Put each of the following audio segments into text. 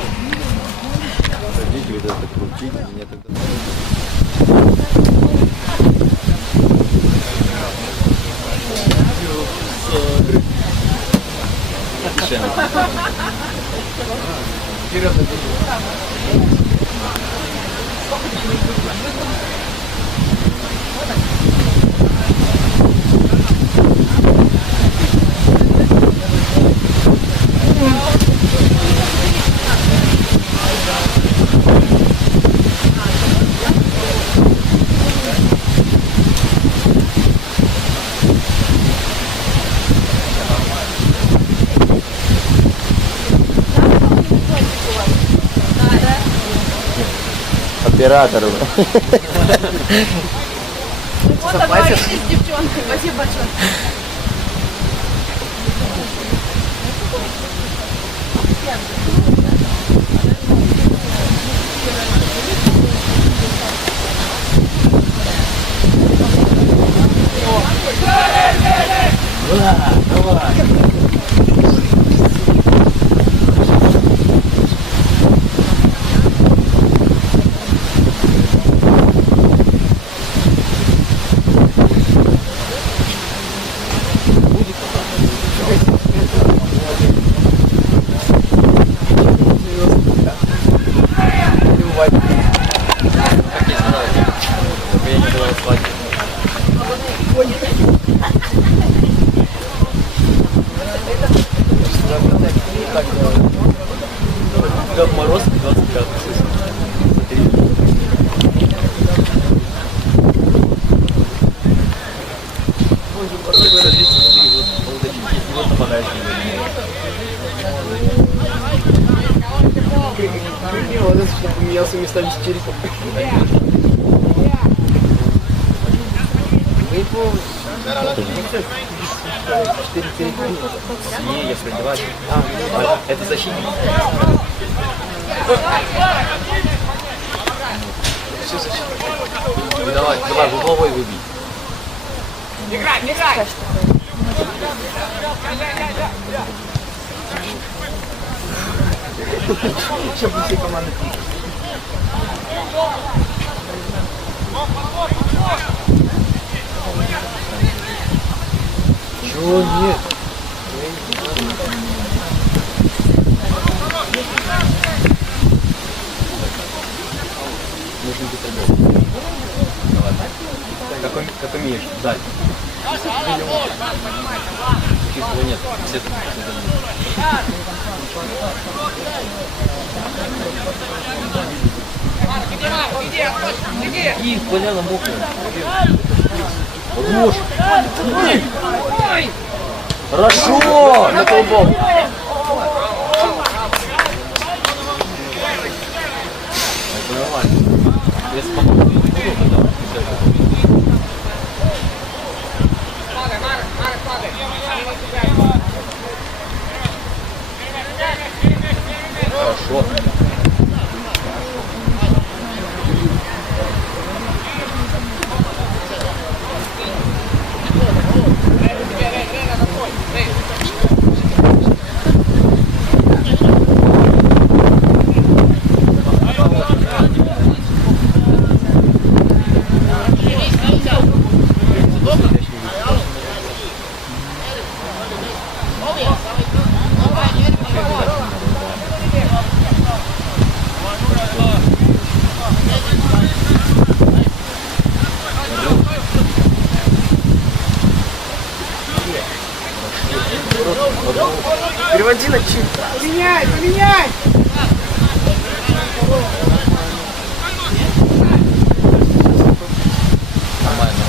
Хотите вот это крутить, мне тогда... Оператору. Фотографии с девчонкой. Спасибо большое. Как мороз 20 градусов. Вот нападает. Вот это поменялся местами с черепом. Не, я справедливаюсь. Это защитник. Все защитник. Давай, в угловой выбей. Играй, играй! Чтобы все команды. Чего нет? Нужно быть как умеешь, дать. Чего нет? Все тут. И поляна мокрая. Ложь. Хорошо! На колбок. Это нормально. Если попробую, хорошо. Переводи на чип. Поменяй, поменяй! Нормально,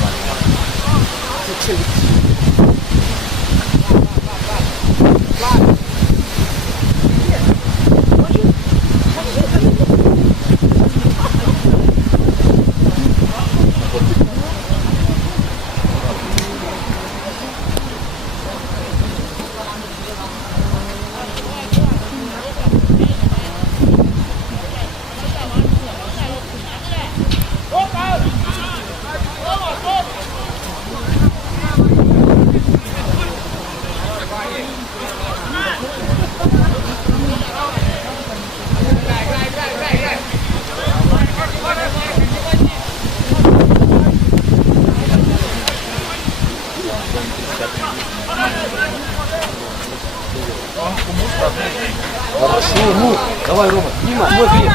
Хорошо, ну, давай, Рома, Дима, смотри.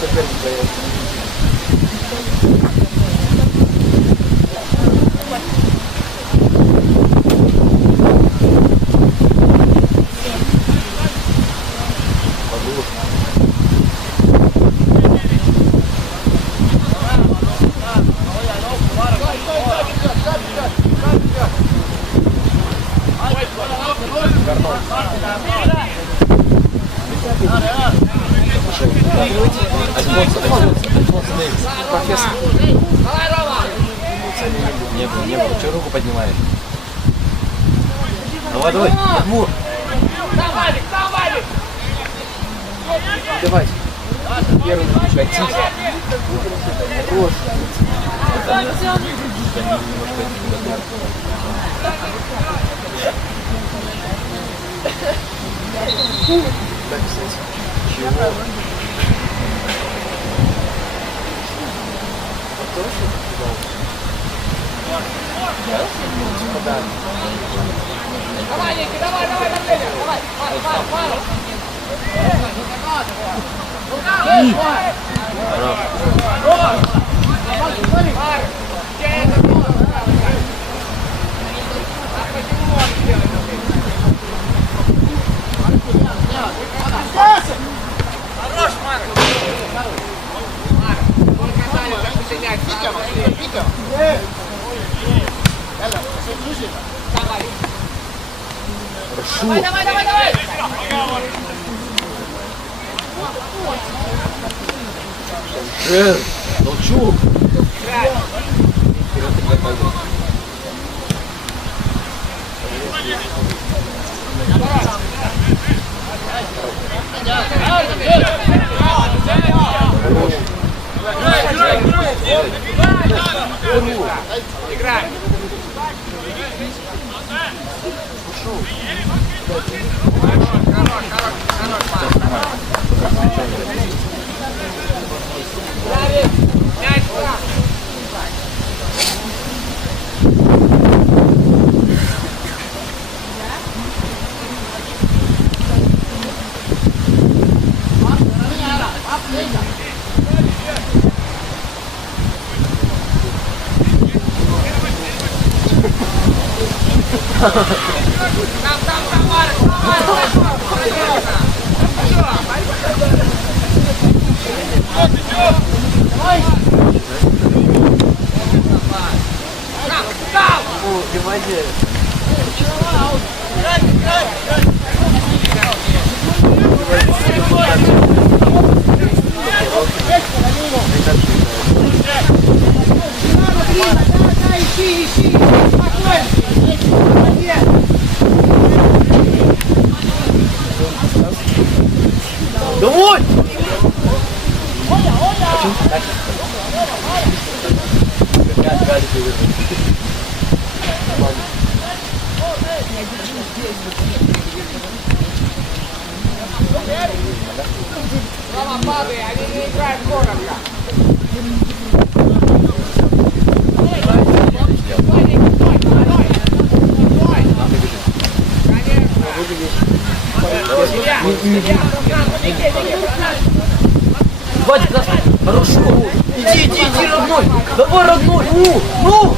Соперник боялся. Профессор. Не было. Че руку поднимаешь? Давай, давай, Тимур. Давай. Первый. Катись. Хорош. Так, кстати. Чего? Да. Давай, Ники, давай, давай, давай, давай. Давай, давай, давай, давай. Толчу. Играй. Дивайся. Давай! Рома, падай, они не играют коротко. Вадик, нас... Хорошо! Иди, родной! Давай, родной! Ну!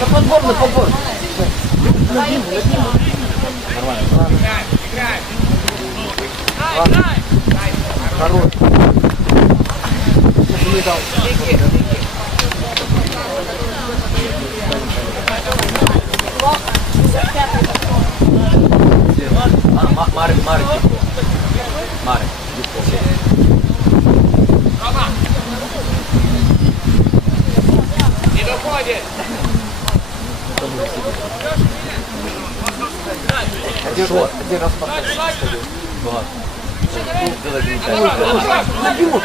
На подбор! Нормально. Играй. Хорош. Не дал. Марик. Рома. Не доходит. Один раз поставил. Ладно.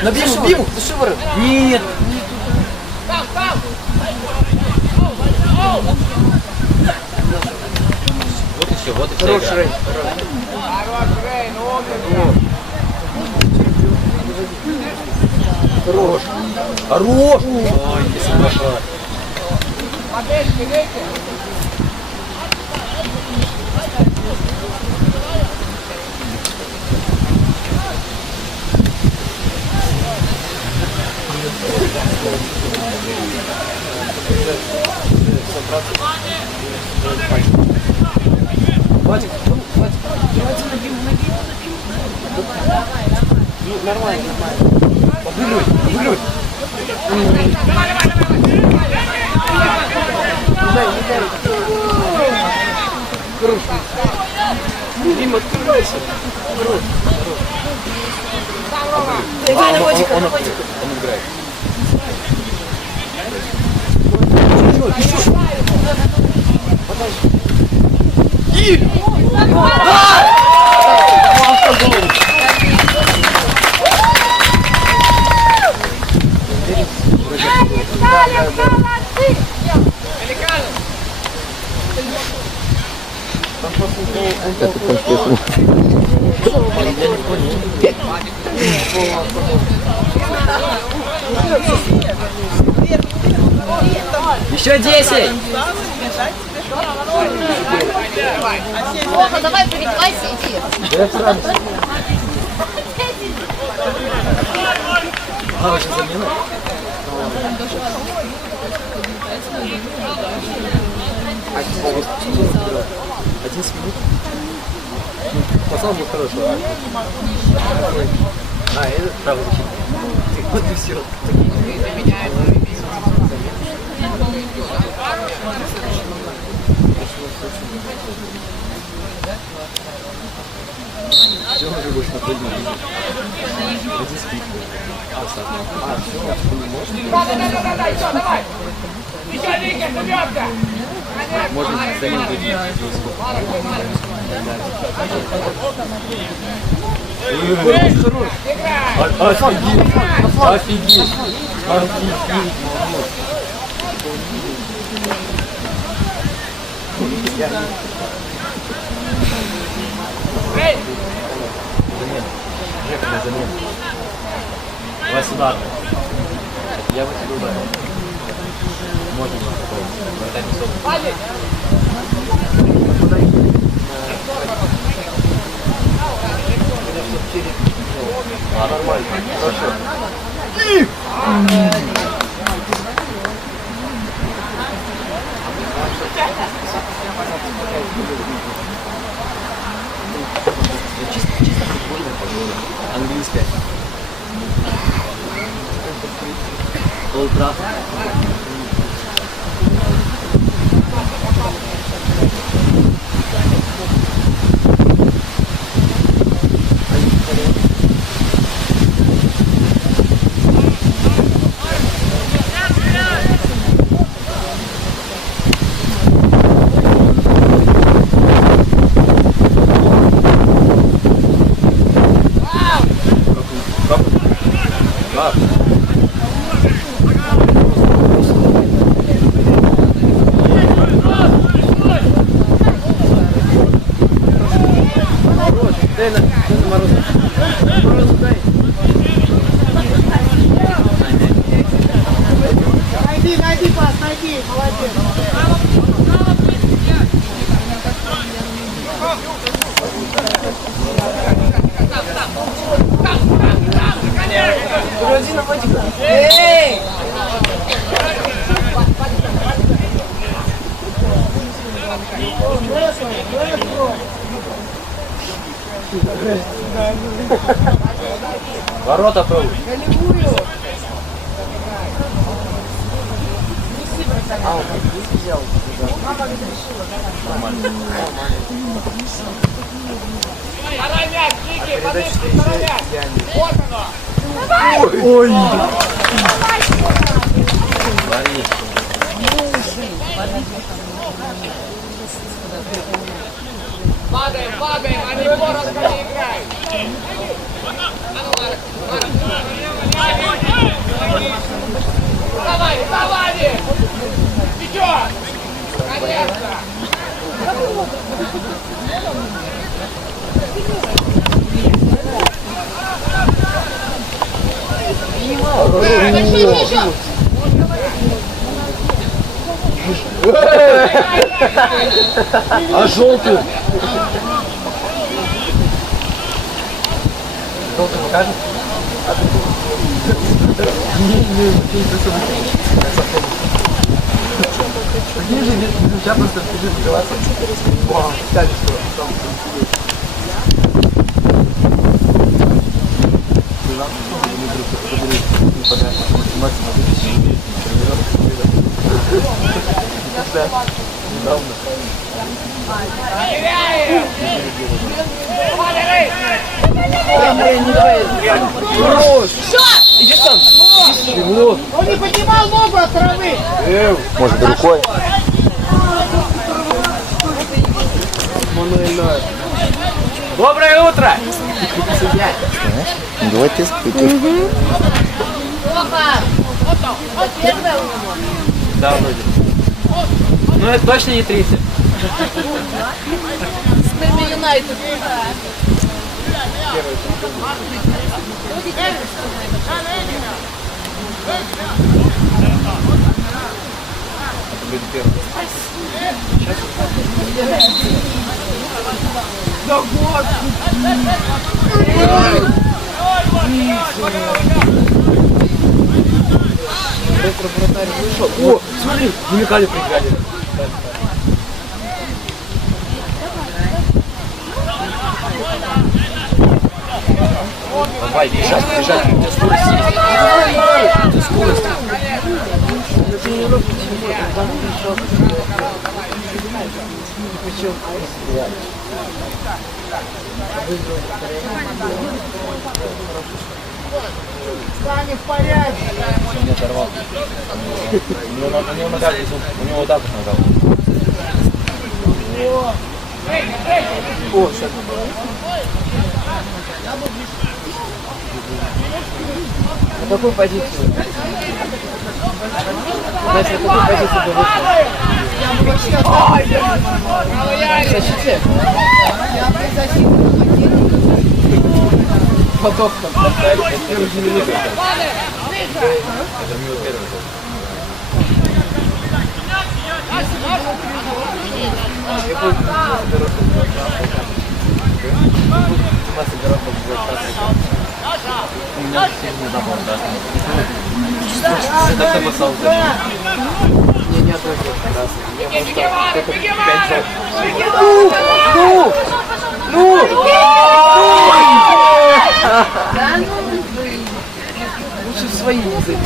Набьем, за шиворот. Нет. Вот еще, вот и вся Хорош, игра. Рейн. Хорош. Хорош! Ой, не соглашаюсь. Хватит, хватит. Ну, нормально, нормально. Побылюй, побылюй. Хорош. Дим, открывайся. Хорош. Он играет. Еще 10! Плохо, давай переодевайся и иди. Я сразу. Хорошая замена. Один минут. Пацан был хороший. А, это правда защитник. Вот и все. Все, уже больше на поле не видно. Один спит. А, все, Давай! Еще Ликер, забьемся! Можно заменить другие. хорош. Офигеть! Офигеть! Офигеть! Эй! Замена. Жека, для замены. Давай сюда. Я вот тебя ударил. Можно было такое. Вратарь не собран. Валик! Нормально. Хорошо. Чисто футбольная погода. Английская. Олд Траффорд. Как? Дай на Мороза. Морозу дай. Найди пас, найди, молодец. Один на Вадика. Эй! Ворота был. А, он взял. Второй мяч, Ликер, подышки, Передача второй мяч! Яни. Вот оно! Ой. Смотри. Падаем, падаем, а не ворот не играй! А желтый? Желтый покажет? Прикинь же, сейчас просто бежит открываться. Вау, кстати, что там иди сам. Чего? Он не поднимал ногу от травы. Может, рукой? Доброе утро! Давай тест. Да, вроде. Ну это точно не 30. С ними Юнайтед. О, смотри, Химикали пригали. Давай, бежать, бежать. У тебя скорость есть. У тебя скорость. Сами в порядке. Не оторвал. У него нога внизу. У него вот так вот нога. О, сейчас. На какую позицию? Значит, на какую позицию ты вышел? В защите? Поток там. Это первые 2 минуты. Это минут первый. У меня сильный запах, да. Это как посол. Мне не отводит раз. Я лучше свои языки.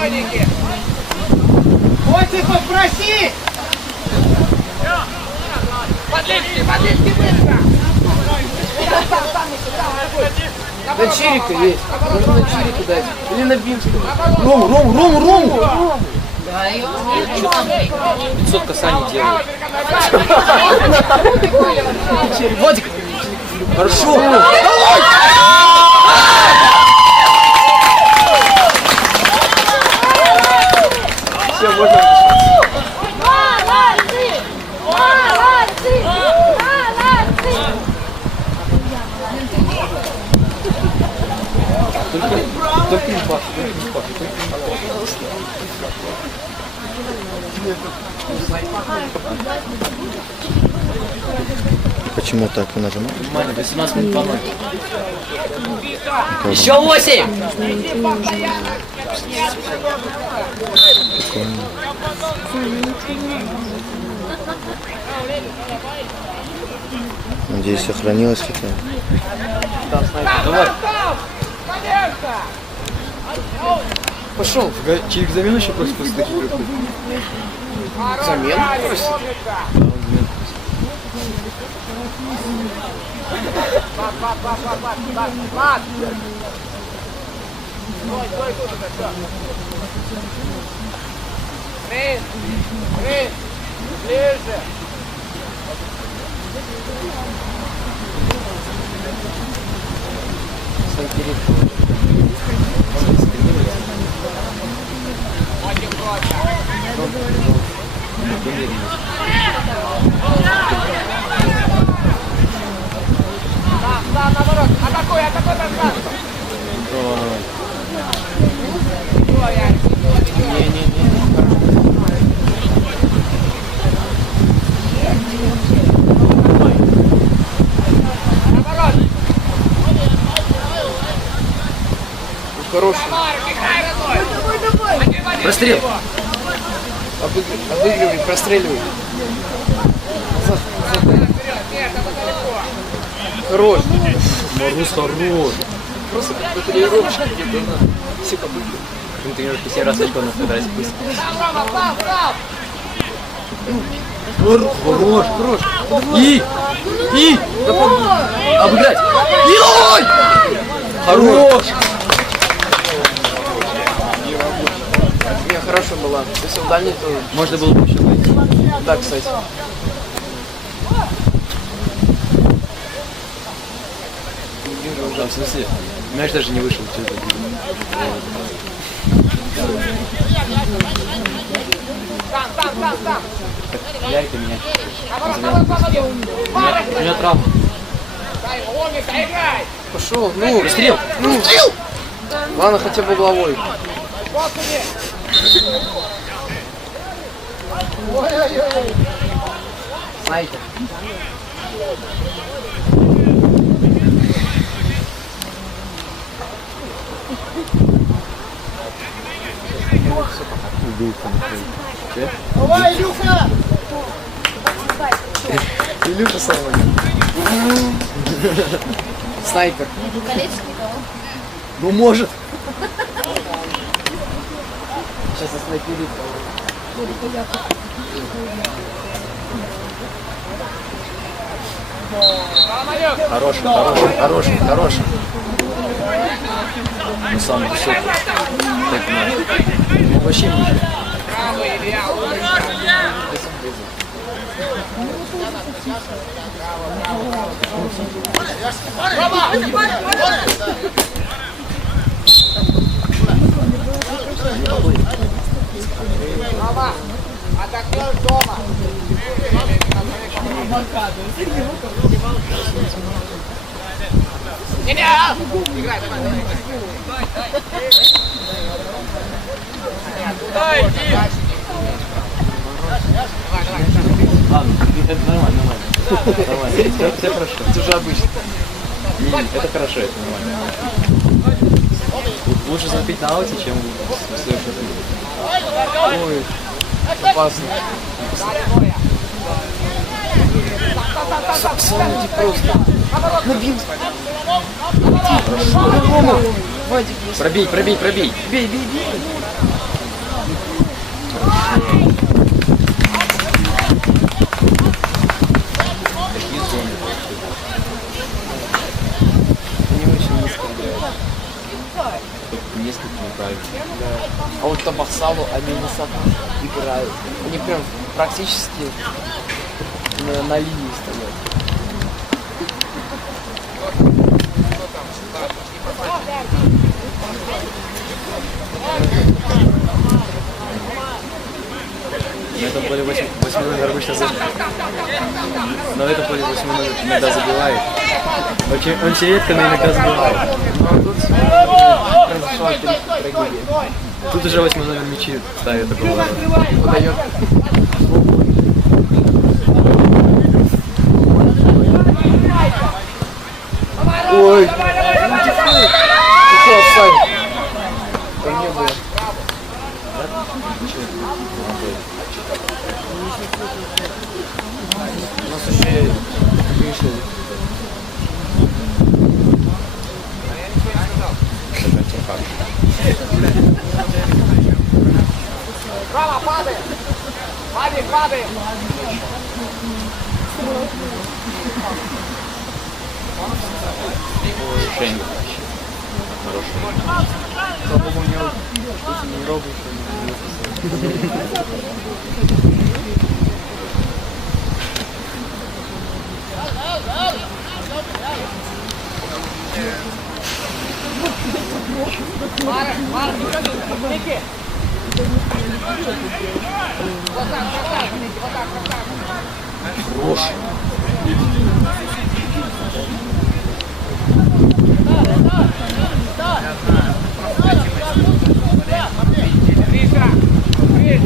Стой, Ники! Котик, попроси! Подлинки, быстро! На Чирика есть. Можно на Чирика дать. Или на Бинского. Рому! 500 касаний делают. Владик! Хорошо! Все, можно. Только не пахнет, Почему так нажимаешь? Внимание, 18 минут по 0. Еще 8! Надеюсь, сохранилось хотя бы. Да, снайпер, давай. Пошел. Через замену еще просит после таких приходит. Замену просит? Стой, тут уже, все. Крис, ближе. Там, наоборот. Атакуй, Тарзан. Ой, Ярик, наоборот. Хороший. Марк, играй, родной. Один в один. Прострел. Обыгрывай, простреливай. Вперед, нет, это далеко. Хорош. Марус хорош. Просто какой-то тренировочка где-то на всех обыгрывай. На тренировке 7 раз очко набирать быстро. Там, Рома, там. Хорош, хорош. И! Обыграть! И! Ой! Хорош! Не, хорошо была. Если в дальний, то... Можно было бы еще пойти. Да, кстати. Да, в смысле? Мяч даже не вышел. Что это? Там. Ярик меня. Наоборот. У меня травма. Дай, умница, играй. Пошел, ну, Стрел! ладно, хотя бы головой. Вот тебе. Снайпер. Давай, Илюха! Илюха самый. Снайпер. Ну может! Сейчас оснайперит. Хороший. Ну самый высокий. Так надо. Ну, вообще не нужен. Правый, Илья, Рома, отдохнешь дома. Илья! Играй, давай. Туда иди. Ладно, это нормально. Нормально. Все хорошо. Это уже обычно. Не, это хорошо, это нормально. Лучше забить на ауте, чем в следующем. Ой, опасно. Санди просто. Набил. Рома, Вадик, Пробей. бей. Такие зоны. Не очень низко играют. Несколько неправильно. А вот Табахсалу, Аминисат играют. Они прям практически на линии стоят. На этом поле 8 номер обычно забивает. На этом поле 8 номер иногда забивает. Он очень редко, но иногда забивает. Произошла трагедия. Тут уже 8 номер мячи ставит такого. Подает. Ой, какой офсайд? Там не было. У нас еще вышли. Рома, падай. Падай. Шейн. Хороший. Слава богу, у него что-то не робот, Ники. Вот так, Ники, вот так. Хорош. Гриша, Гриш.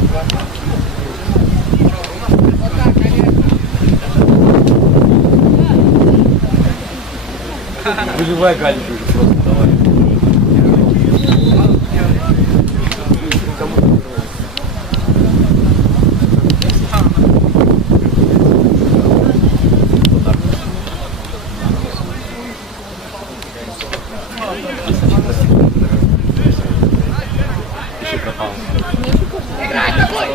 Вот так, конечно. Выливай гальку уже просто давай. Еще пропал. Играй, атакуй!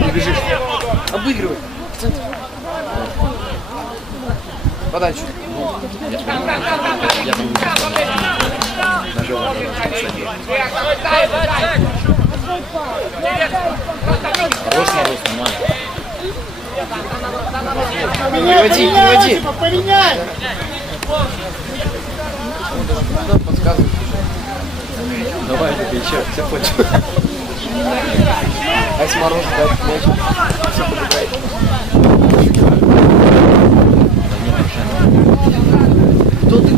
Не бежишь. Обыгрывай. Подачу. Я там нажал. Хорош, нормально. Переводи, переводи. Поменяй! Да, подсказывай. Давай, еще, все хочешь. А если Мороз дать мяч, все побегает. Кто ты?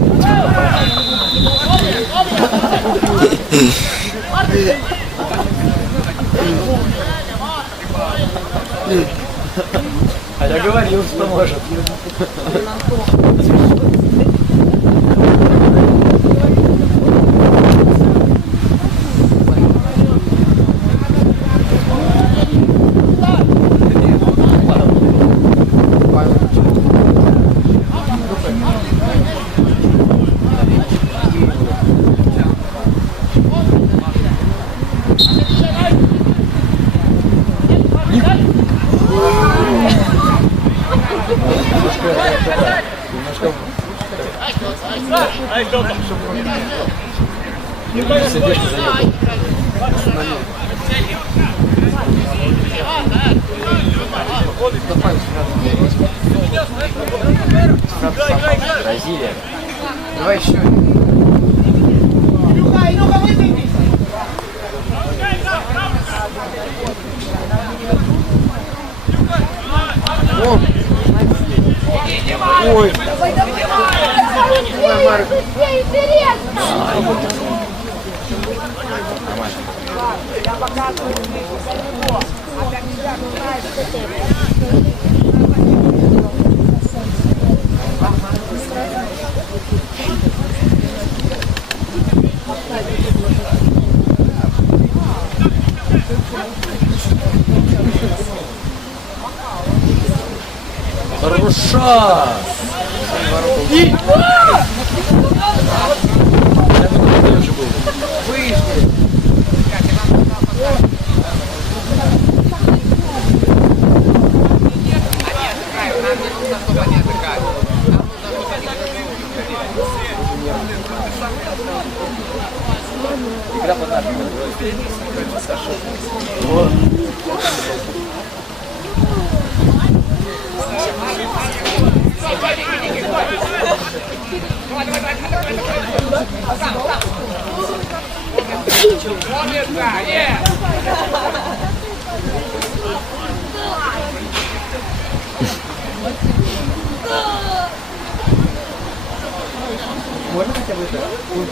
А я говорил, что может. Сердечко заебал. Бразилия. Давай еще. Илюха, Илюха, выдвинись! О! Ой! Давай, Марк. Я показываю Гришу далеко. Опять нельзя, знаешь. Хороша! И... Я бы уже был. Вышли. Игра под нашим. Умница, Можно хотя бы это?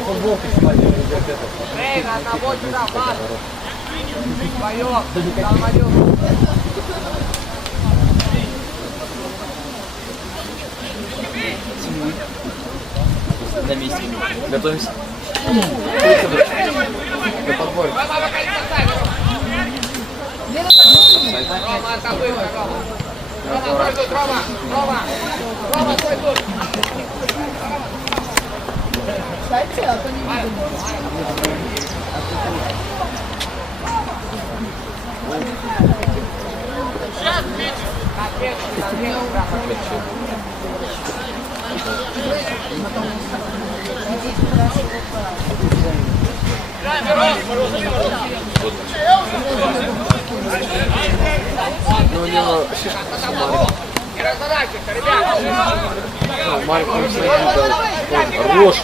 Футболку снимать или это? Время, одного сюда, пас. Вдвоем, Долмарев. На месте. Готовимся. До подбора. Рома, атакуй, Рома. Рома, стой тут, Рома. Рома, стой тут. Ну, у него Не разворачивайся, Марк Хорош.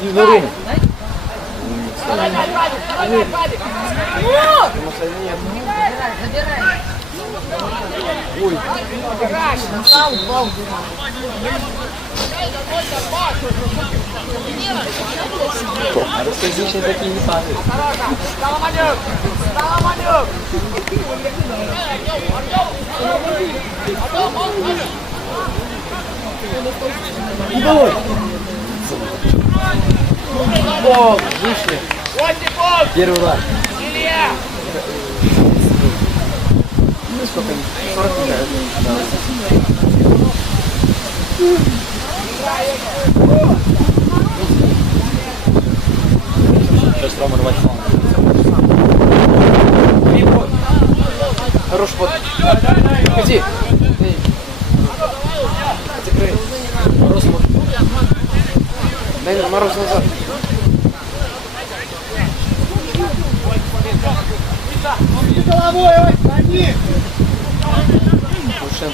И на рынок. Ой. А расходичные такие не падают. Давай. О, вышли. Первый удар. Ну сколько? 40 минут. Сейчас Рома рвать фланг. Хорош под. Иди. Закрой. Мороз может. Дай Мороз назад. Головой, ой, гони. Ушен.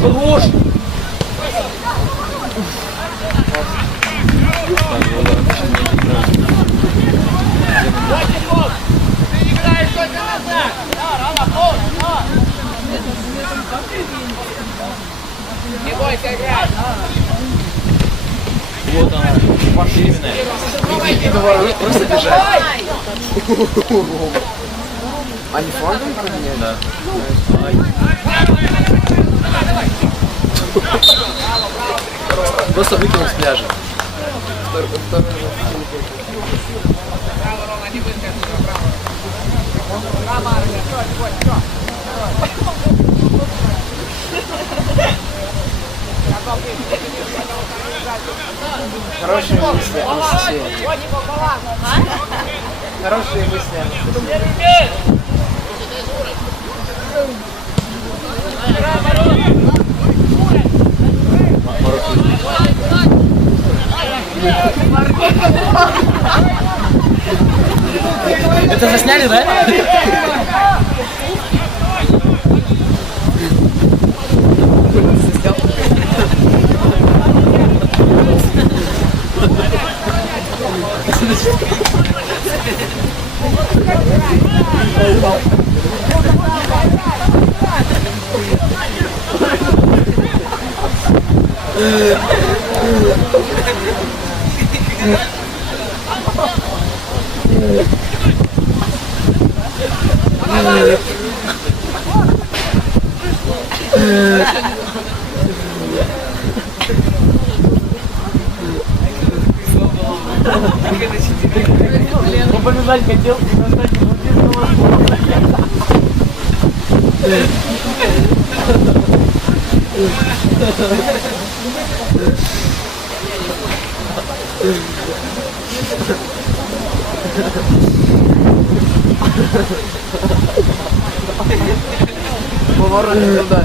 Хорош. Ты играешь только назад! Не бойся играть! Вот она, фирменная. И говорю, просто бежать. Они флангом поменяли? Да. Просто выкинул с пляжа. Хорошие мысли, Анастасия. Хорошие мысли, Анастасия. Это засняли, да? Он побежать хотел, Поворот туда.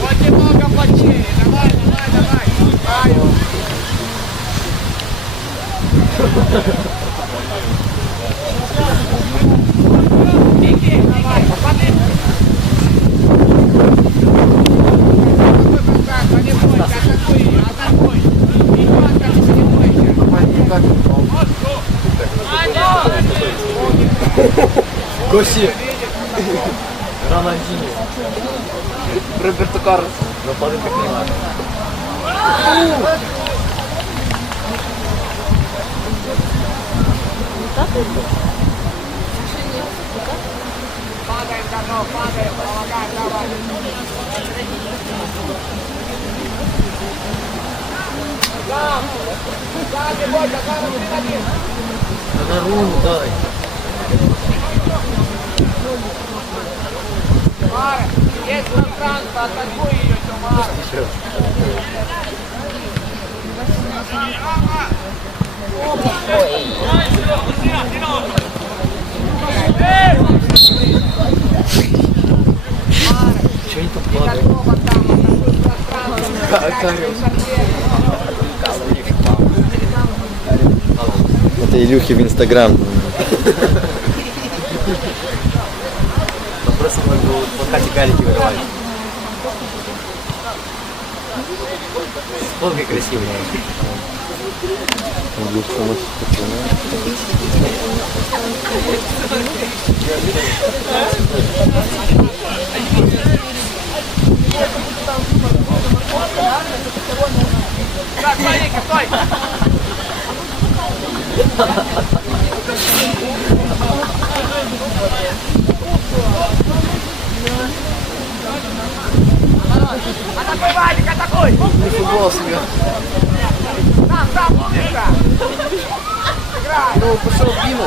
Хватит много плачей! Давай, давай, давай! Вики, давай, попади! Не бойся, атакуй ее, атакуй! Ребенка, не бойся! Коси. Рональдинho. Роберто Карлос. Напады как не надо. Падаем, готов, падаем, помогаем, давай! Да, не бойся, сам один! Да на руну дай. Марк, есть пространство, атакуй ее, Тёма! Чего они там плавают? Это Илюхи в Инстаграм. Он просто надо было в хате галики вырывать. Сколько красивый. Илюшка носит пацаны. Так, Марика, стой! Атакуй, Вадик, атакуй! Футбол себе. Там, умница! Играй! Ну, пошел Дима.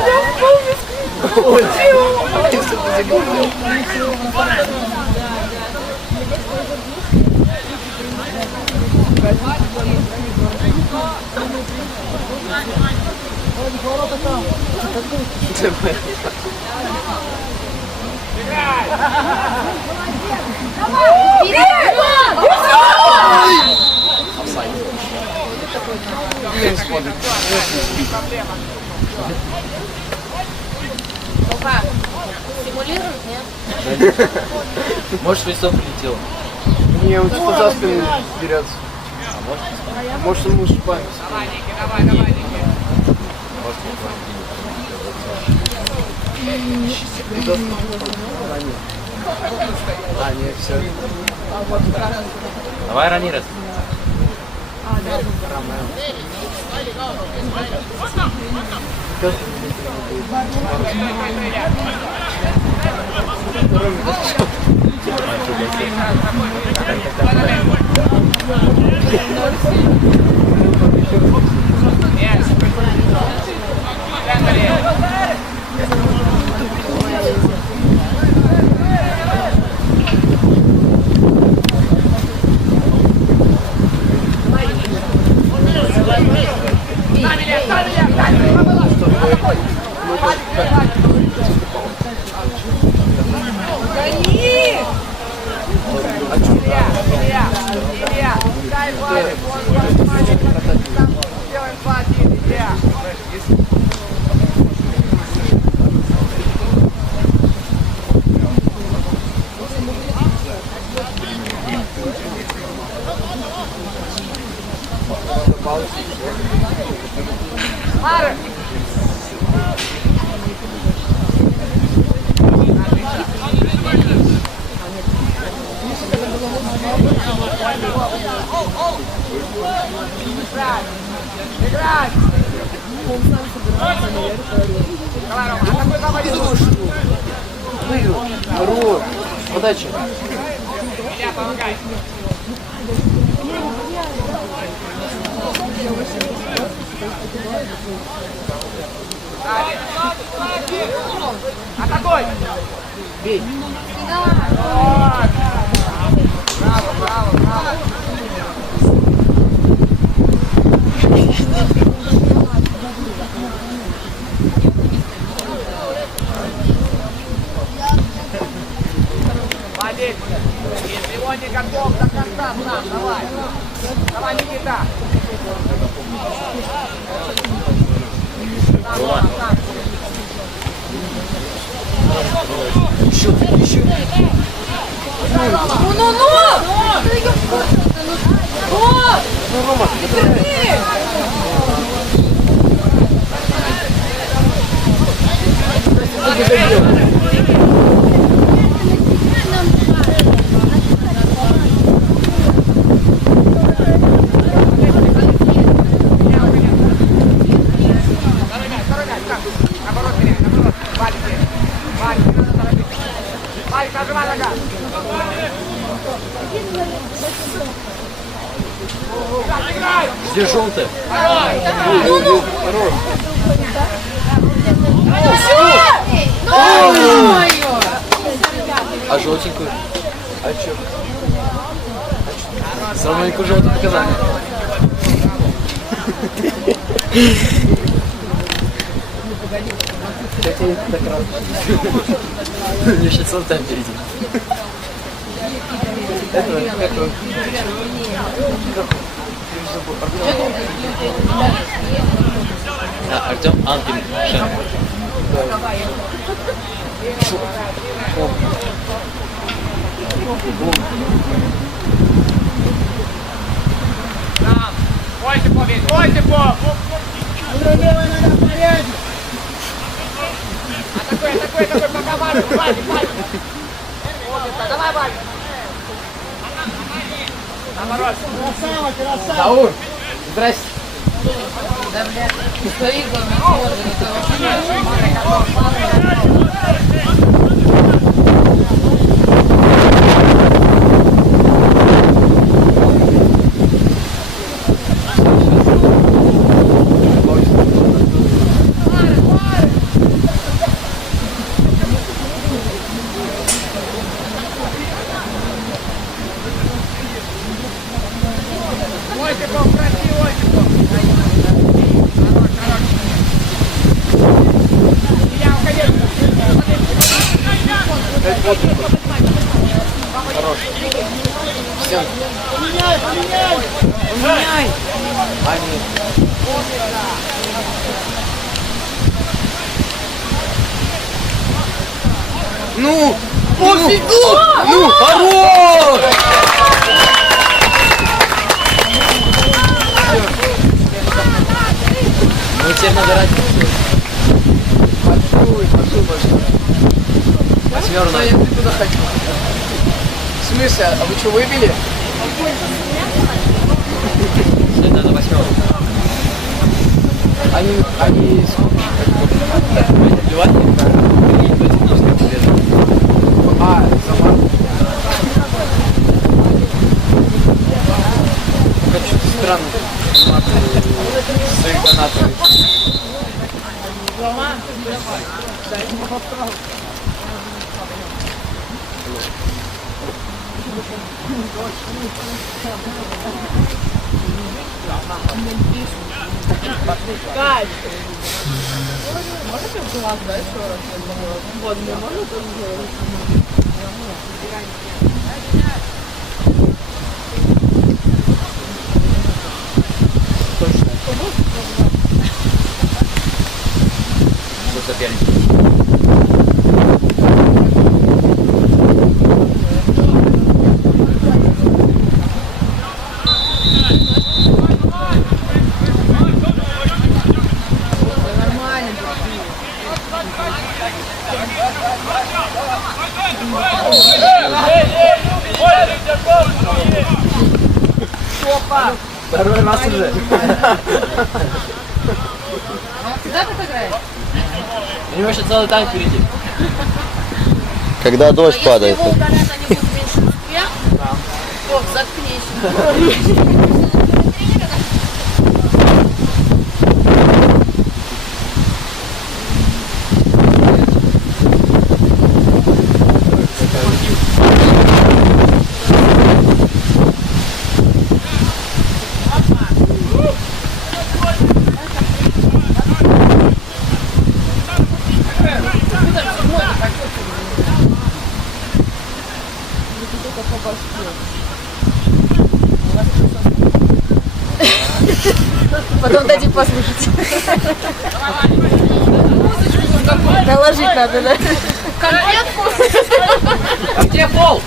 Симулирует, нет? Может, лицо прилетело. Не, он типа за спину берется. Может, он муж память. Давай, Ники, давай, Ники! А, нет, все. Давай, Ранирес. Илья, дай Вадик, делаем 2-1, Илья. Марк! Играть! Давай, Рома, атакуй, заводи душ! Ру, подача. Илья, помогай! Атакуй! Бей. Вот! Браво, браво, браво! Вадик, если он не готов до конца, сам, давай. Давай, Никита. Сам. Еще. Ну, Рома, Второй мяч, так. Наоборот, меняй, наоборот. Вадик, не надо торопиться. Вадик, нажимай нога. Играй! Где желтая? хорош. А желтенькую? А что? Все равно никакого желтого показания. Хотя я так рад. Мне сейчас он там впереди. Это... Артем Анкин. Бойся, по, Вить, бойся, по! Атакуй, пока Валик, Валик! Давай, Валик! Наоборот! Заур! Здрасте! Осипов, прости, Осипов! Я уходил! Хорош. Всем. Поменяй! Они. Ну! Ну! Хорош! Ну теперь надо ради. Пошел больше. Восьмеру Что я надо. туда хочу? В смысле? А вы что, выбили? Сегодня надо восьмеру. Они... Плевать? А, сама. Как что-то странно. Своих донатов. Кать! Можете в глаз, да, еще раз? Вот, мне можно тоже сделать? Кто соперник? Нормально. Второй раз уже. Всегда так играешь? У него еще целый танк впереди. Когда дождь падает. Если его ударят, они будут меньше успех? Да. О, заткнись. Потом дадим послушать. Наложить надо, да? Конфетку? А где пол?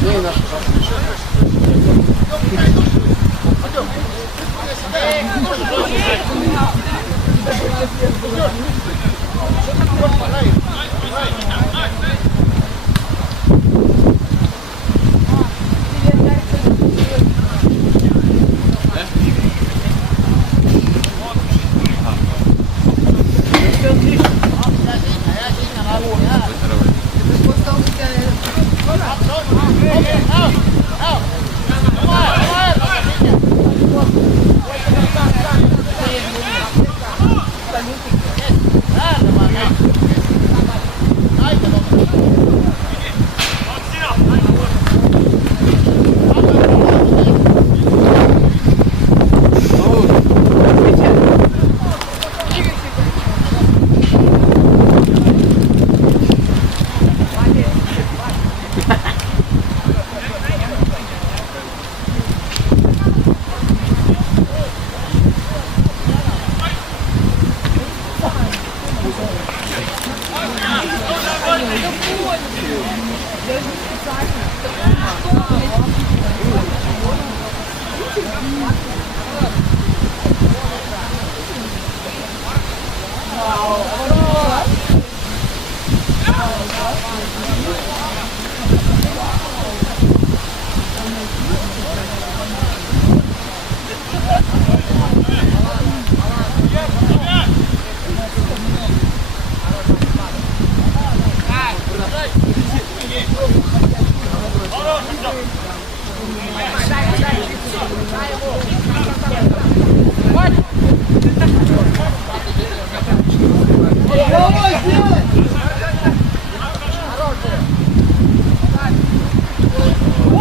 Здорово.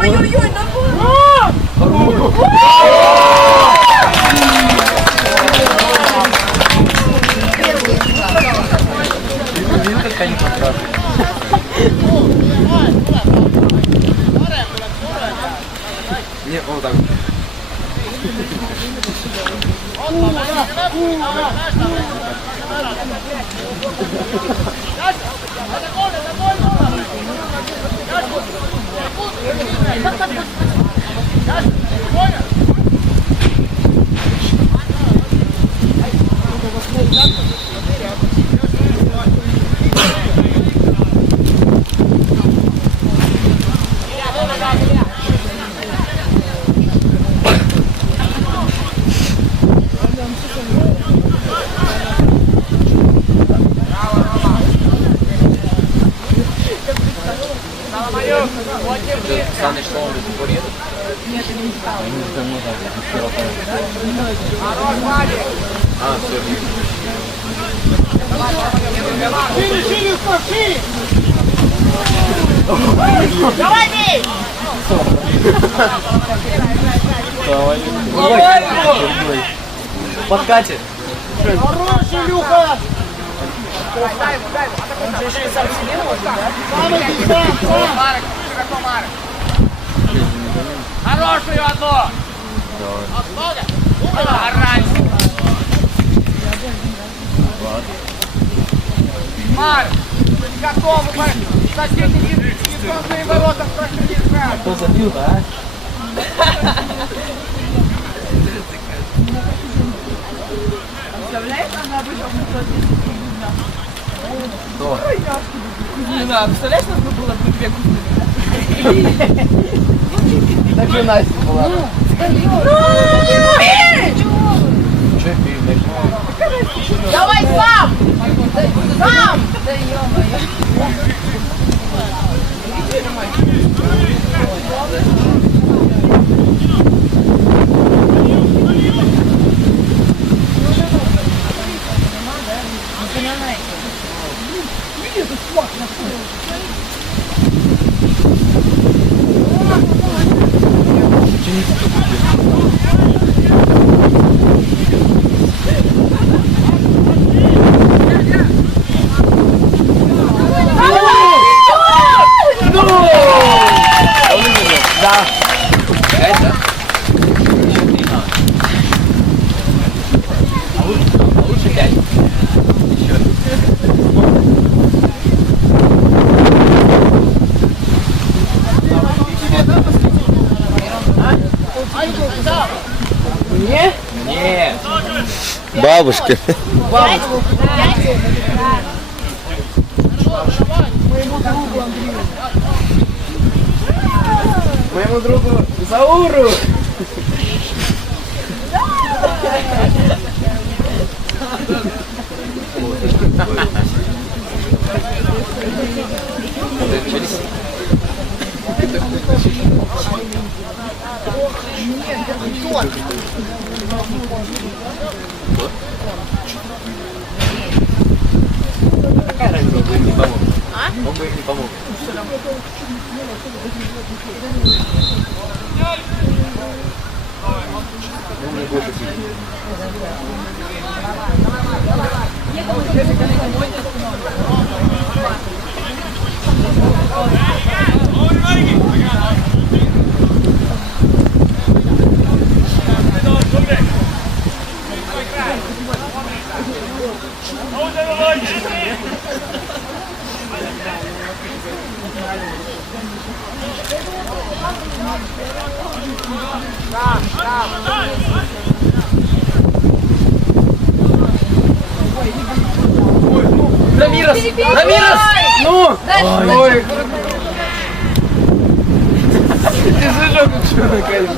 Ой-ой-ой, набор! Видно, как они контрасты. Не, вот так. Саныч, что он порез? Нет, не А, все, Давай, бей! подкатит. Хороший, Илюха! Он же еще и сам себе может, да? Сам иди, сам! Марк, широко, Марк. Хорошую одну. Орать. Марк, готовы. Соседние дисконтные ворота в прошлом держат. Кто забил, да? Представляешь, она вышла на Кто? Не знаю, представляешь, нас бы было бы две Так и Настя была. Че ты? Давай сам! Сам! Да ё-моё. Да. 5, да? Еще 3 надо. А лучше 5. Еще. Не? Нет. Бабушка. Моему другу Зауру. Это Челси. Какая разница, он бы им не помог? Он бы им не помог. Он не больше сидит. Рамирос! Рамирос! Ну! Ой! Ты зажег ничего, конечно.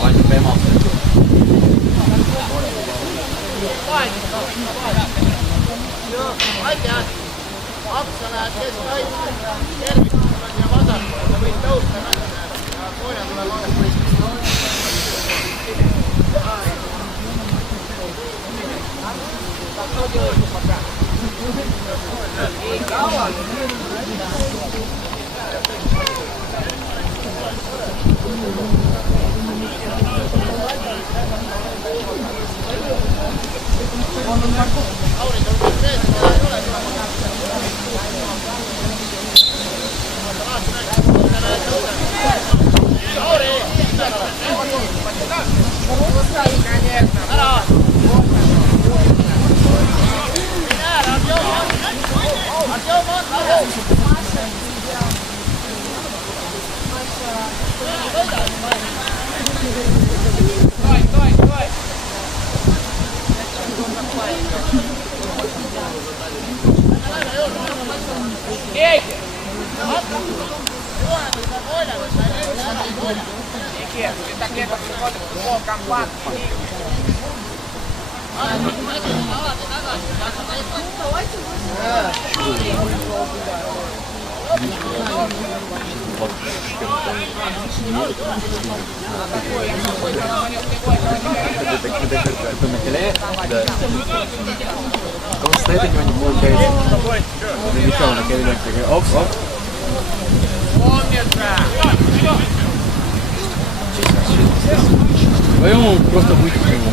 Ваня поймался. Кто накаляет? Да. Он стоит, у него не получается. Замечал на коленке. Оп, оп. Вдвоем он просто вытек его.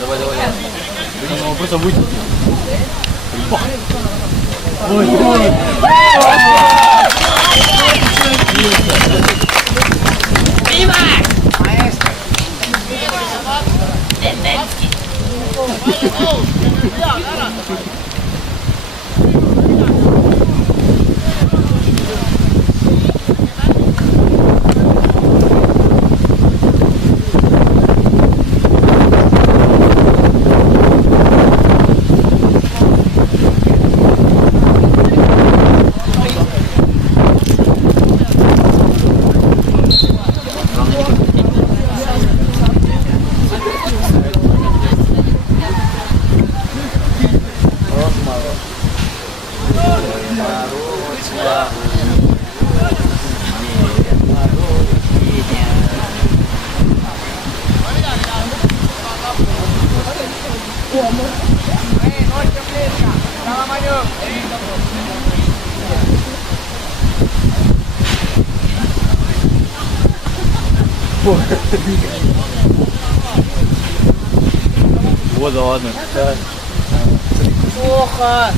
Давай, давай. Блин, он просто вытек. Ой, Ножка близко. Соломонюк. Вот, да ладно. Плохо.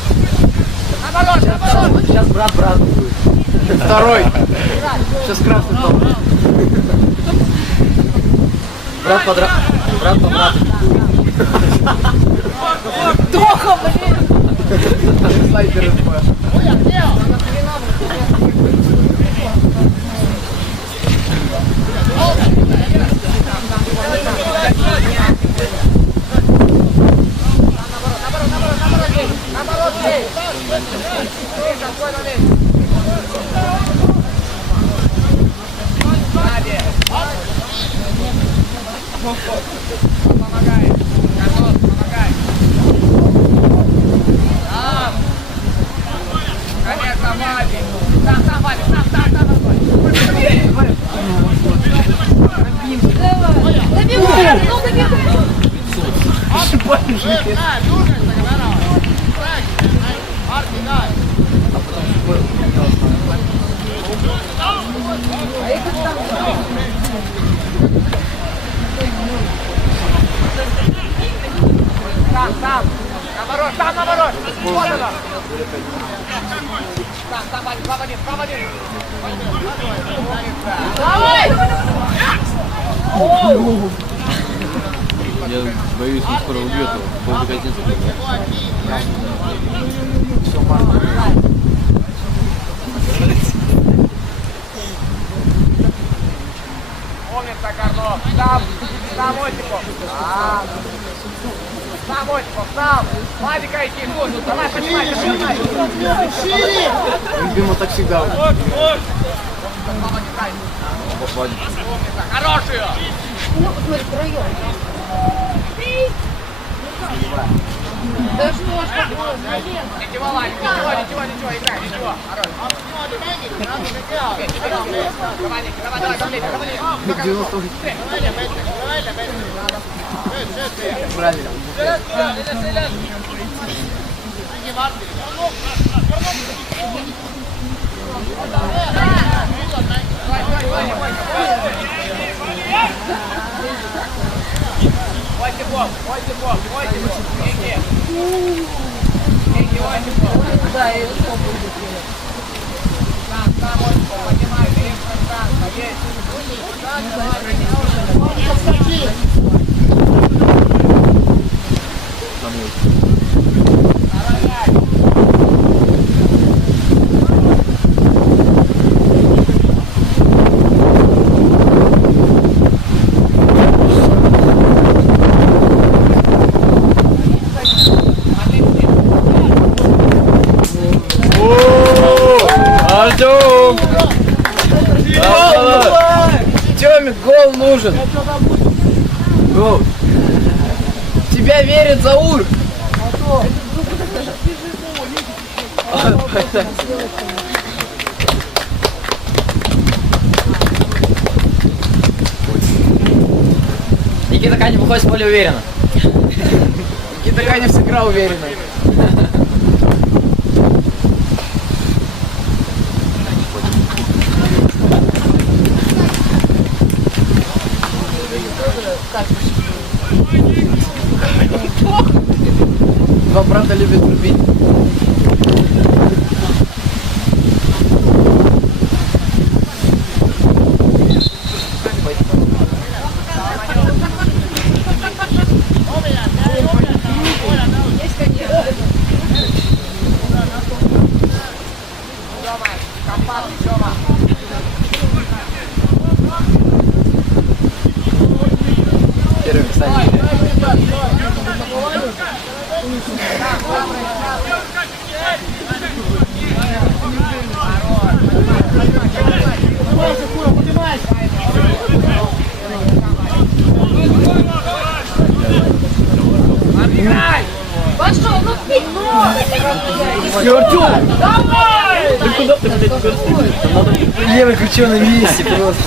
Наоборот, наоборот. Сейчас брат будет. Второй. Сейчас красный получит. Брат по брату. Тоха, блин. Слайдер СП. Наоборот, бей. Ближе, спокойно лезь. Сзади. Помогай. Картос, помогай. Там. Конечно, Вадик. Там, Вадик, там, Вадик. Добивай, ну добивай. Там. Наоборот. Вот оно. Там, Вадик, право один. Давай. Я боюсь, он скоро убьет его. Будет один Умница, Карлов. Сам Осипов. Сам Осипов, сам. Вадика идти, давай, поднимай. Любимо так всегда. Хорошую. Смотри, втроем. Да что ж такое, блин. Ничего, Вадик, ничего, играй, ничего. Хорош. Давай. Правильно. Осипов. Деньги, Осипов. Да, и что будет? Сам Осипов, поднимай, есть. Артем! Тёмик, гол нужен. Гол. Тебя верит Заур. Никита Канев выходит с поля уверенно. Никита Канев сыграл уверенно. Два брата любят любить. Первый, кстати. Пошел, ну ты, ну! Артём! Давай! Ты куда Левый кручу на месте просто.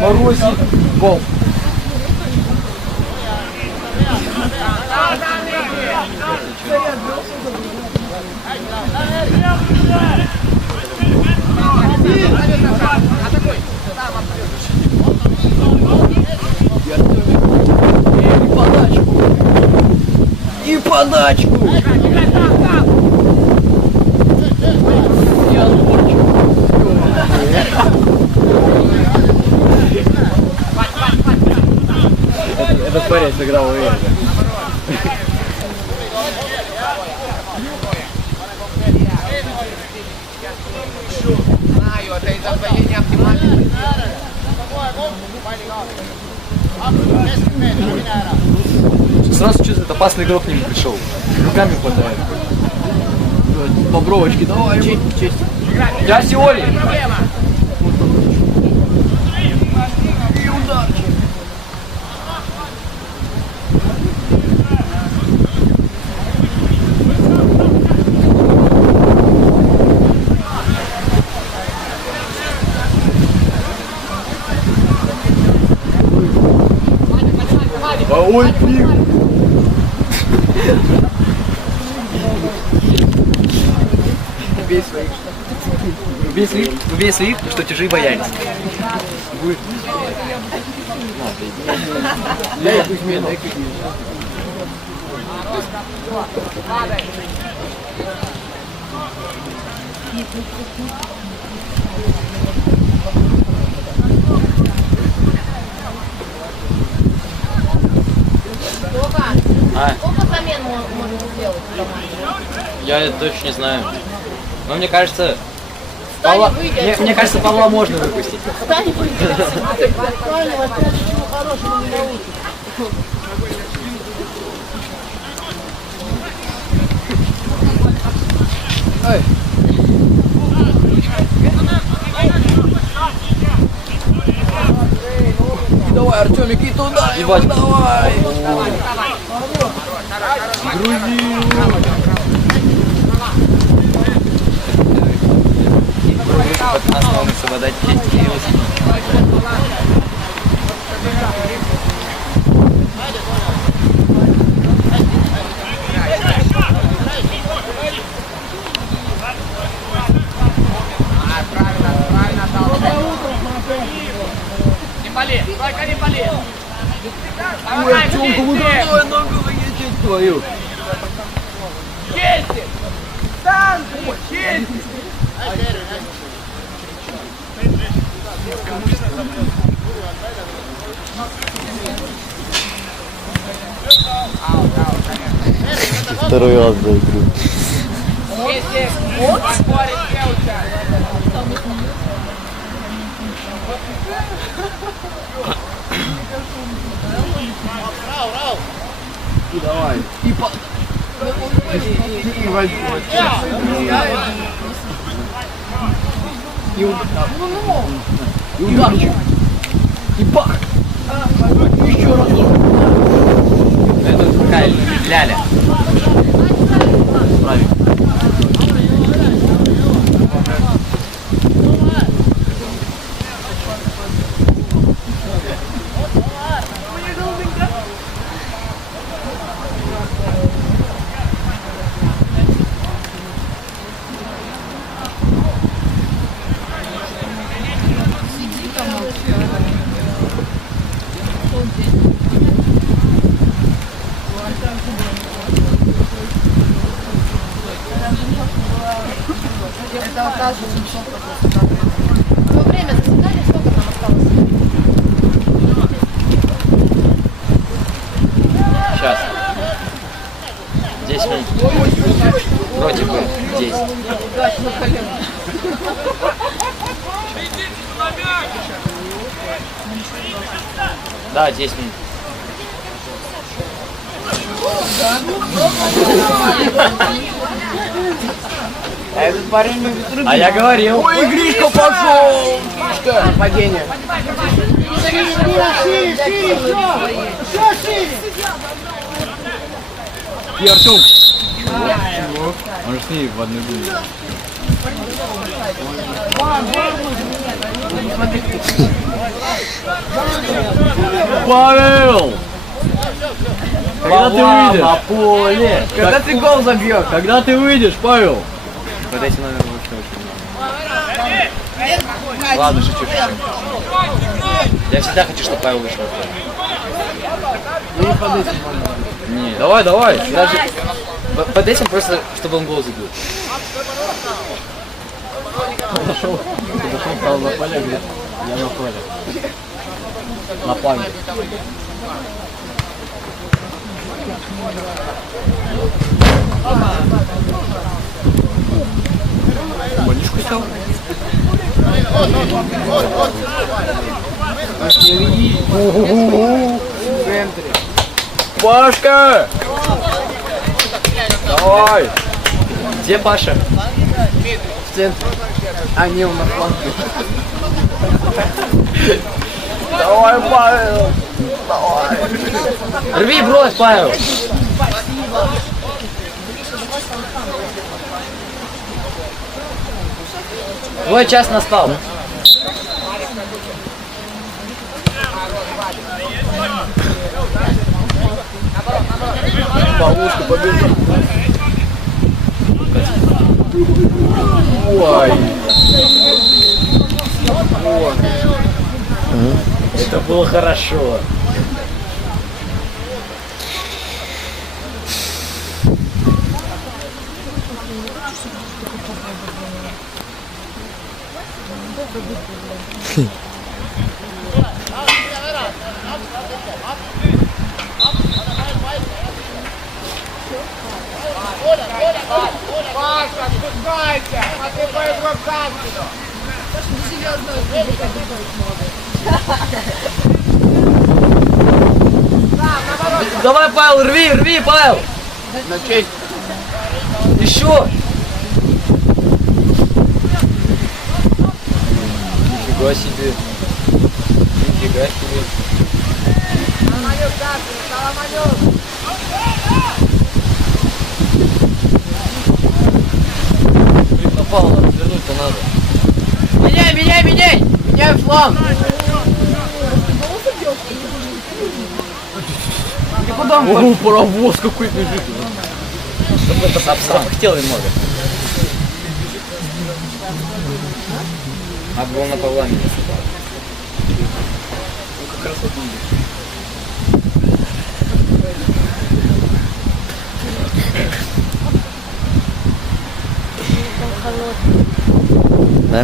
Морозик, гол. И подачку. Этот парень сыграл уверенно. Знаю, это из-за твоей неоптимальности. Сразу чувствует, опасный игрок к нему пришел. Руками хватает. По бровочке, давай. Честь. Я Сиоли. И удар. Ой, блин. Убей своих, что чужие боялись. Будет. Дай Кузьме, дай Кузьме. Сколько замен можно сделать в команде? Я точно не знаю. Но мне кажется, Таня выйдет. Мне кажется, Павла можно выпустить. Таня выйдет. Таня вас ничего хорошего не научит. Давай, Артемик, и туда, Ебать. давай. Осталось обладать Правильно дал. Не болей, только не болей. Ой, Артемка, выгружай ногу, заедет твою. Чести! Сандро, чести! Второй раз за игру. Чести! Поспорить не учат. И давай. И по... И возьмет. И ударчик. И бах. Еще раз. Это какая ляля. Правильно. Это оказывается во время заседания сколько нам осталось? Сейчас. 10 минут. Вроде бы 10. Да, 10 минут. Этот парень любит рыбу. А я говорил. Ой, Гришка пошел! Гришка! Нападение. И Артем. Он же с ней в одной будет. Павел! Когда ты выйдешь? На поле. Когда ты гол забьешь? Когда ты выйдешь, Павел? Подайте номер лучше. Ладно, шучу. Я всегда хочу, чтобы Павел вышел. Не, давай, давай. Даже под этим просто, чтобы он гол забил. Подошел, стал на поле, говорит, я на поле. На память. Болишку сел? В центре. Пашка! Давай! Где Паша? В центре. А, не, он на фланге. Давай, Павел! Рви, брось, Павел! Твой час настал. Павлушка побежал. Ой. Это было хорошо. Паша, спускайся! Смотри по игрокам сюда! Давай, Павел, рви, рви, Павел! На честь. Еще! Нифига себе. Нифига себе. Саламанюк, Даша, Саламанюк! Блин, попал, надо вернуть-то надо. Меняй, меняй, меняй! Меняй фланг! Ты куда он О, паровоз какой-то лежит. Какой-то сам хотел немного. Надо было на Павла меня сыпать. Ну как раз вот видишь. Да?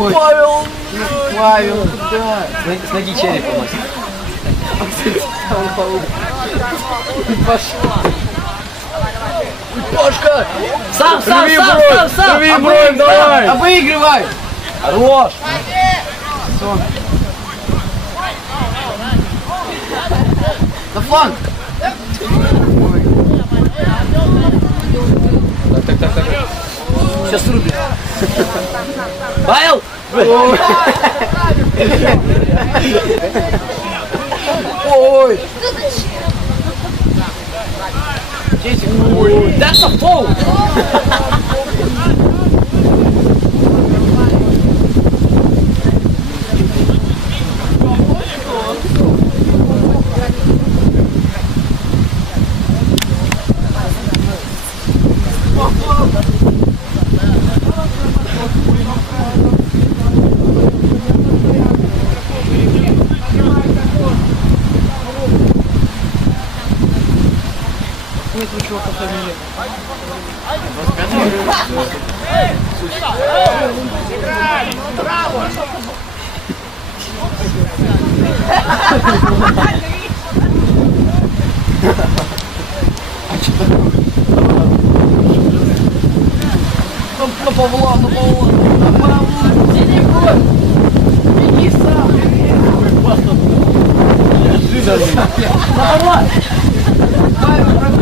Ой, Павел! Павел, да. С ноги череп уносит. Пашка! Сам, Рви бронь! Рви бронь, давай! Обыгрывай! Хорош! На фланг! Так. Сейчас рубит. Павел! Ой! That's a foul! На Павла, на Павла! На Павла! Беги, бро! Беги сам! На Павла! Павел,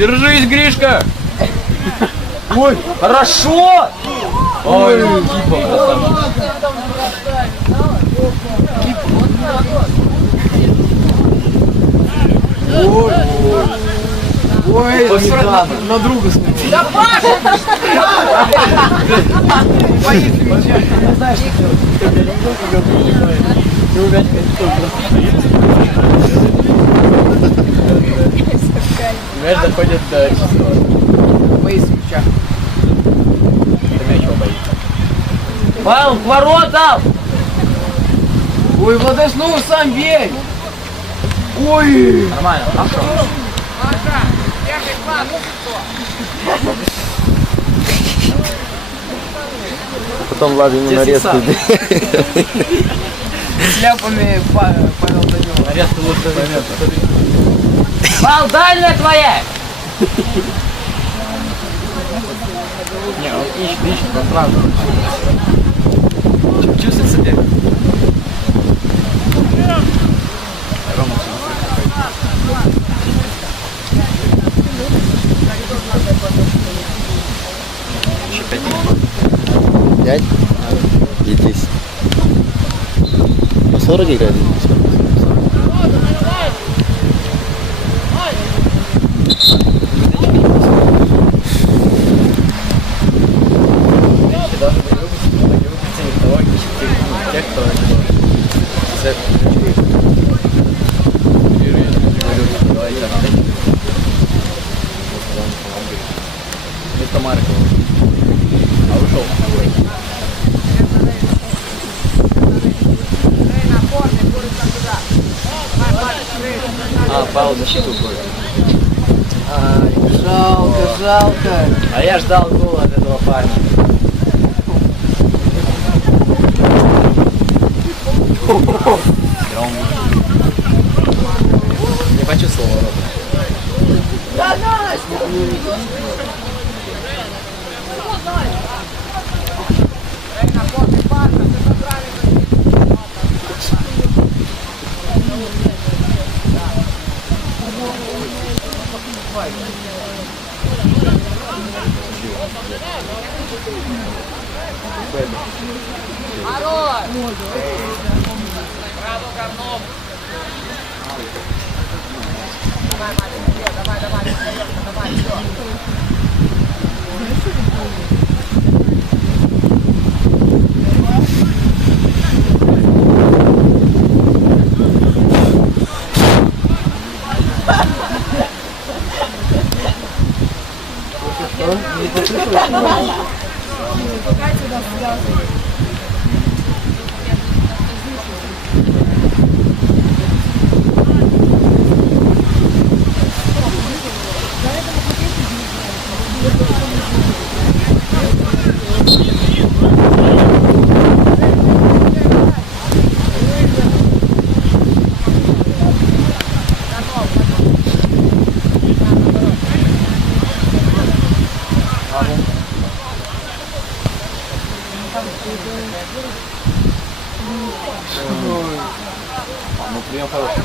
Держись, Гришка! Ой, хорошо! Ой, Кипа, красавчик. Ой, Помидоры. на друга смотри. Да Паша! Мяч доходит до чистого. Боись мяча. Это мяч его боится. Павел, к воротам! Ой, Владос, ну сам бей! Ой! Нормально, хорошо. Маша, первый класс. Потом Владимир на Здесь нарезку. Шляпами Павел Данилов. Нарезка лучше момента. Павел, дальняя твоя! Не, он ищет пространство. Чувствует соперник. Рома, еще 5 минут. 5 и 10. По 40 играет? Должны были выпустить никого, тех, кто вместо Маркова. А ушел. А, Павел защиту уходит. Ай, жалко, жалко. А я ждал гола от этого парня. Не почувствовал ворота. Ну, прием хороший.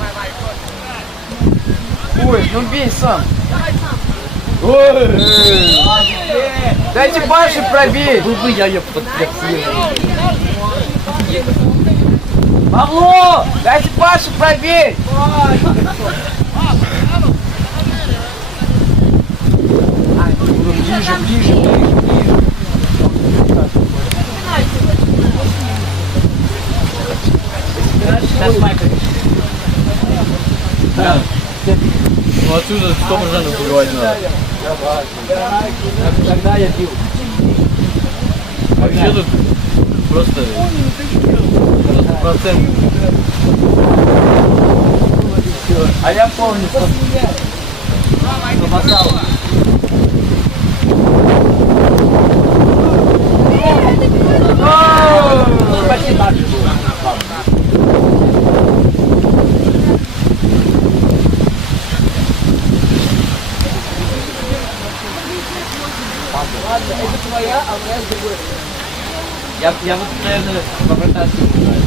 Ой, ну бей сам. Ой! Дайте Паше пробить. Бы я ее подготовил. Павло, дайте Паше пробить. Ближе, ближе, ближе, ближе. Сейчас Майкл. Да. Ну отсюда 100% забивать надо. Тогда я бил. Вообще тут просто процент. А я помню, что побасал. Почти так же было. Ладно, это твоя, а моя с другой. Я вот, наверное, попытаюсь убрать.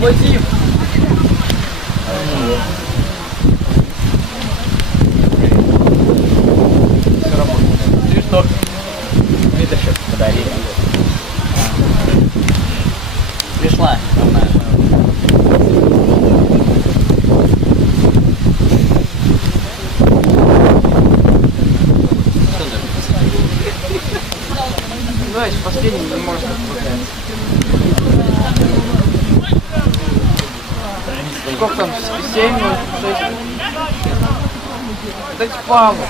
Вадим, класс. Давайте последний не может отправляться. Сколько там? 7, 6? Дайте Павлу.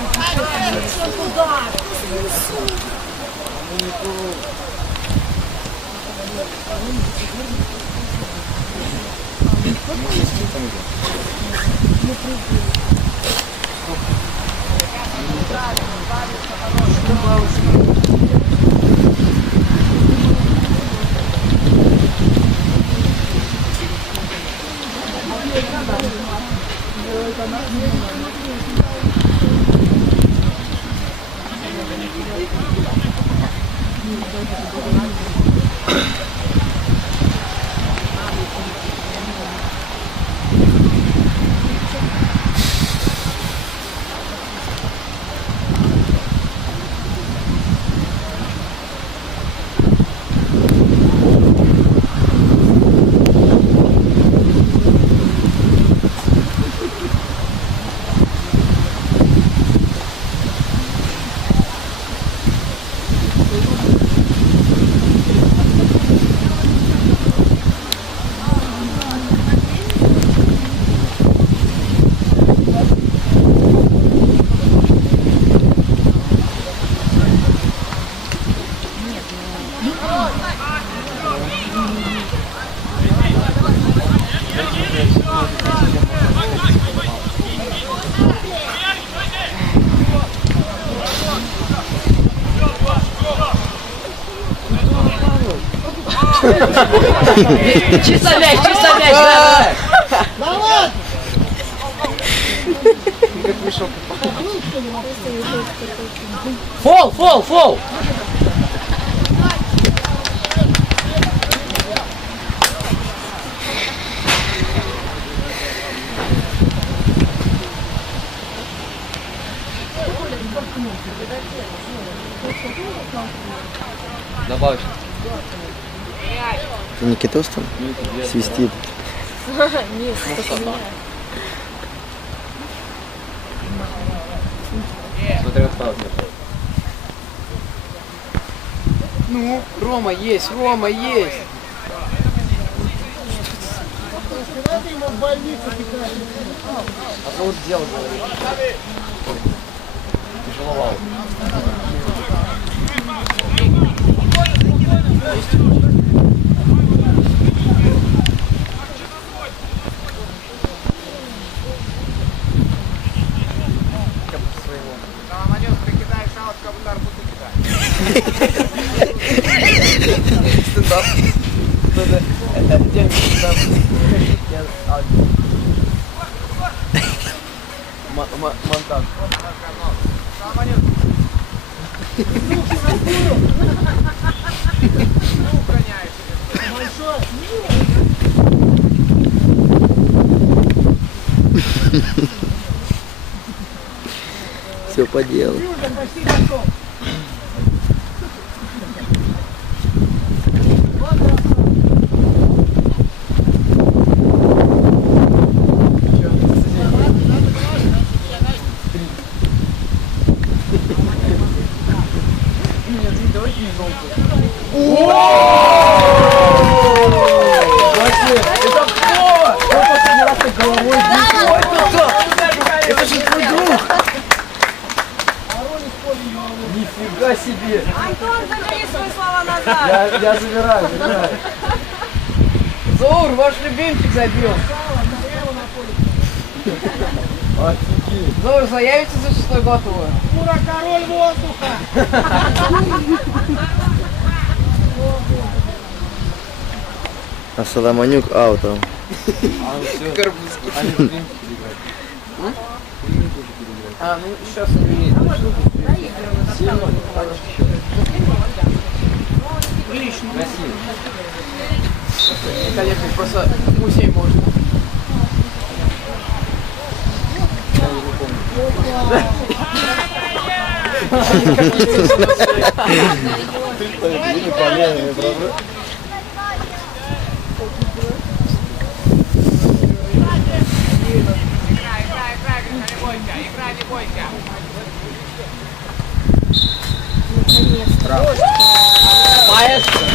Чисто мяч, да. Фол. Добавь. Это Никитос там свистит. Смотри, осталось. Ну, Рома есть. А то вот дело говорит. Тяжеловал. Самонёс прикидай, шалот, как удар буду кидать. Стендап. Это отдельный стендап. Монтаж. Самонёс. Все по делу. Нифига себе! Антон, забери свои слова назад. Я забираю. Заур, ваш любимчик забил. Офигеть. Заур, заявите за 6-й год его. Ура, король воздуха! А Соломонюк аутом. А, ну сейчас он видит. Прилично. Красиво. Великолепно, просто музей можно. Маэстро.